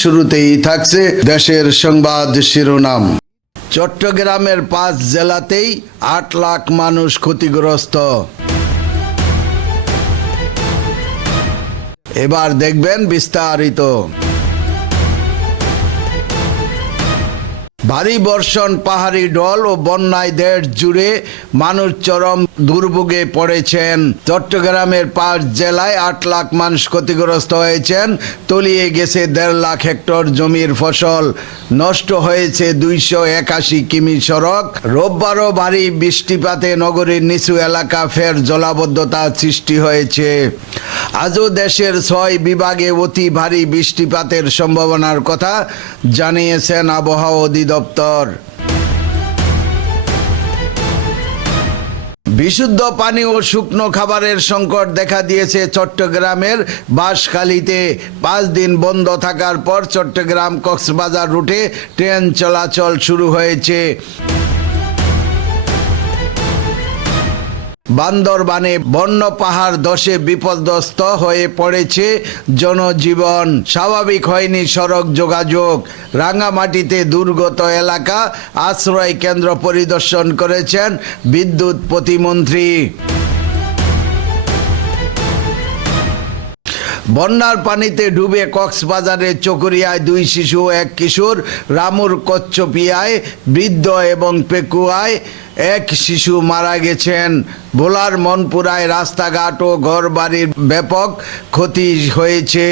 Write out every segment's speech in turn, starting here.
শুরুতেই থাকছে দেশের সংবাদ শিরোনাম। চট্টগ্রামের 5 জেলাতেই 8 লাখ মানুষ ক্ষতিগ্রস্ত। এবার দেখবেন বিস্তারিত। ভারী বর্ষণ, পাহাড়ি ঢল ও বন্যায় দেশ জুড়ে মানুষ চরম দুর্ভোগে পড়েছেন। চট্টগ্রামের 5 জেলায় 8 লাখ মানুষ ক্ষতিগ্রস্ত হয়েছেন। তলিয়ে গেছে 1.5 লাখ হেক্টর জমির ফসল, নষ্ট হয়েছে 281 কিমি সড়ক। রোববারও ভারী বৃষ্টিপাতে নগরীর নিচু এলাকা ফের জলাবদ্ধতা সৃষ্টি হয়েছে। আজও দেশের 6 বিভাগে অতি ভারী বৃষ্টিপাতের সম্ভাবনার কথা জানিয়েছেন আবহাওয়া অধিদপ্তর। বিশুদ্ধ পানি ও শুকনো খাবারের সংকট দেখা দিয়েছে চট্টগ্রামের বাঁশখালীতে। 5 দিন বন্ধ থাকার পর চট্টগ্রাম কক্সবাজার রুটে ট্রেন চলাচল শুরু হয়েছে। বান্দরবানে বন্য পাহাড় ধসে বিপর্যস্ত হয়ে পড়েছে জনজীবন। স্বাভাবিক হয়নি সড়ক যোগাযোগ। রাঙ্গামাটিতে দুর্গত এলাকা আশ্রয় কেন্দ্র পরিদর্শন করেছেন বিদ্যুৎ প্রতিমন্ত্রী। বন্যার পানিতে ডুবে কক্সবাজারের চকরিয়ায় 2 শিশু, 1 কিশোর। রামুর কচ্ছপিয়ায় বৃদ্ধ এবং পেকুয়ায় 1 শিশু মারা গেছেন। ভোলার মনপুরায় রাস্তাঘাট ও ঘরবাড়ির ব্যাপক ক্ষতি হয়েছে।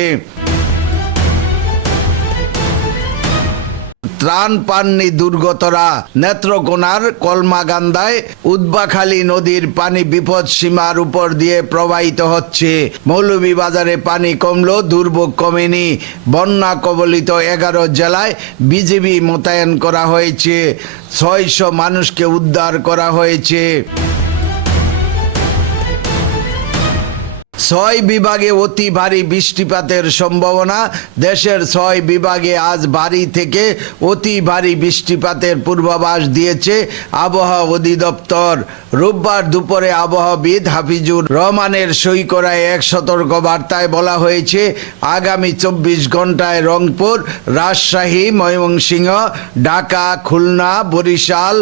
ত্রাণ পাননি দুর্গতরা। নেত্রকোনার কলমাকান্দায় উদ্বাখালী নদীর পানি বিপদ সীমার উপর দিয়ে প্রবাহিত হচ্ছে। মৌলভীবাজারে পানি কমলেও দুর্ভোগ কমেনি। বন্যা কবলিত 11 জেলায় বিজিবি মোতায়েন করা হয়েছে। 600 মানুষকে উদ্ধার করা হয়েছে। 6 বিভাগে অতি ভারী বৃষ্টিপাতের সম্ভাবনা। দেশের 6 বিভাগে আজ ভারী থেকে অতি ভারী বৃষ্টিপাতের পূর্বাভাস দিয়েছে আবহাওয়া অধিদপ্তর। রোববার দুপুরে আবহাওয়াবিদ হাফিজুর রহমানের সই করায় এক সতর্ক বার্তায় বলা হয়েছে, আগামী 24 ঘন্টায় রংপুর, রাজশাহী, ময়মনসিংহ, ঢাকা, খুলনা, বরিশাল,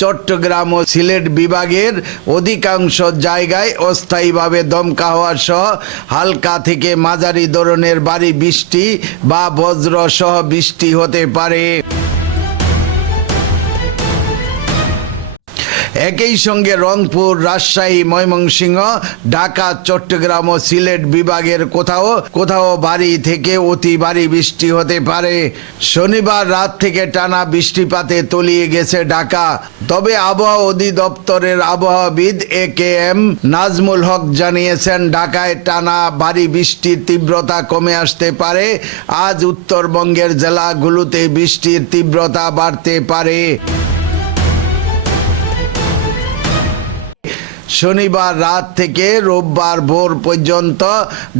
চট্টগ্রাম ও সিলেট বিভাগের অধিকাংশ জায়গায় অস্থায়ীভাবে দমকা হওয়া সহ হালকা থেকে মাঝারি ধরনের ভারী বৃষ্টি বা বজ্র সহ বৃষ্টি হতে পারে। একই সঙ্গে রংপুর, রাজশাহী, ময়মনসিংহ, ঢাকা, চট্টগ্রাম ও সিলেট বিভাগের কোথাও কোথাও ভারী থেকে অতি ভারী বৃষ্টি হতে পারে। শনিবার রাত থেকে টানা বৃষ্টিপাতে তলিয়ে গেছে ঢাকা। তবে আবহাওয়া অধিদপ্তরের আবহাওয়াবিদ AKM নাজমুল হক জানিয়েছেন, ঢাকায় টানা ভারী বৃষ্টির তীব্রতা কমে আসতে পারে। আজ উত্তরবঙ্গের জেলাগুলোতে বৃষ্টির তীব্রতা বাড়তে পারে। শনিবার রাত থেকে রোববার ভোর পর্যন্ত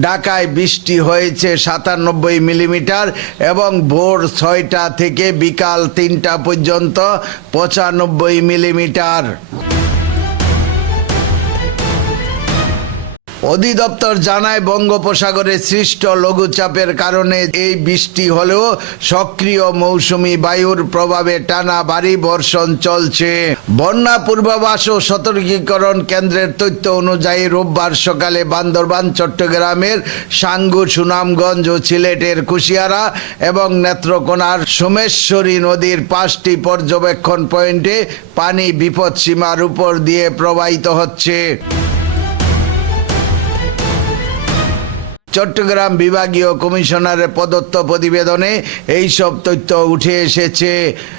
ঢাকায় বৃষ্টি হয়েছে 97 মিলিমিটার এবং ভোর 6টা থেকে বিকাল 3টা পর্যন্ত 95 মিলিমিটার। অধিদপ্তর জানায়, বঙ্গোপসাগরে সৃষ্ট লঘুচাপের কারণে এই বৃষ্টি হলেও সক্রিয় মৌসুমী বায়ুর প্রভাবে টানা ভারী বর্ষণ চলছে। বন্যা পূর্বাভাস ও সতর্কীকরণ কেন্দ্রের তথ্য অনুযায়ী রোববার সকালে বান্দরবান, চট্টগ্রামের সাঙ্গু, সুনামগঞ্জ ও সিলেটের কুশিয়ারা এবং নেত্রকোনার সোমেশ্বরী নদীর 5টি পর্যবেক্ষণ পয়েন্টে পানি বিপদসীমার উপর দিয়ে প্রবাহিত হচ্ছে। চট্টগ্রাম বিভাগীয় কমিশনারের প্রদত্ত প্রতিবেদনে এইসব তথ্য উঠে এসেছে।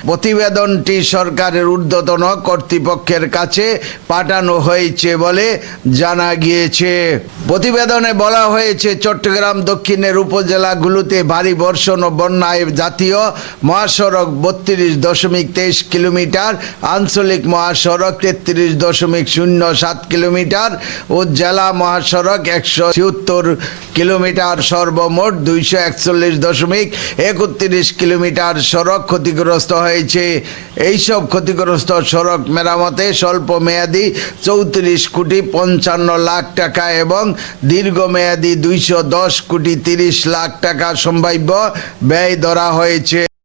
প্রতিবেদনটি সরকারের ঊর্ধ্বতন কর্তৃপক্ষের কাছে পাঠানো হয়েছে বলে জানা গিয়েছে। প্রতিবেদনে বলা হয়েছে, চট্টগ্রাম দক্ষিণের উপজেলাগুলোতে ভারী বর্ষণ ও বন্যায় জাতীয় মহাসড়ক 32.23 কিলোমিটার, আঞ্চলিক মহাসড়ক 33.07 কিলোমিটার ও জেলা মহাসড়ক 176 কিলোমিটার, সর্বমোট 241.31 কিলোমিটার সড়ক ক্ষতিগ্রস্ত হয়েছে। এইসব ক্ষতিগ্রস্ত সড়ক মেরামতে স্বল্প মেয়াদি 34,55,00,000 টাকা এবং দীর্ঘমেয়াদী 210,30,00,000 টাকা সম্ভাব্য ব্যয় ধরা হয়েছে।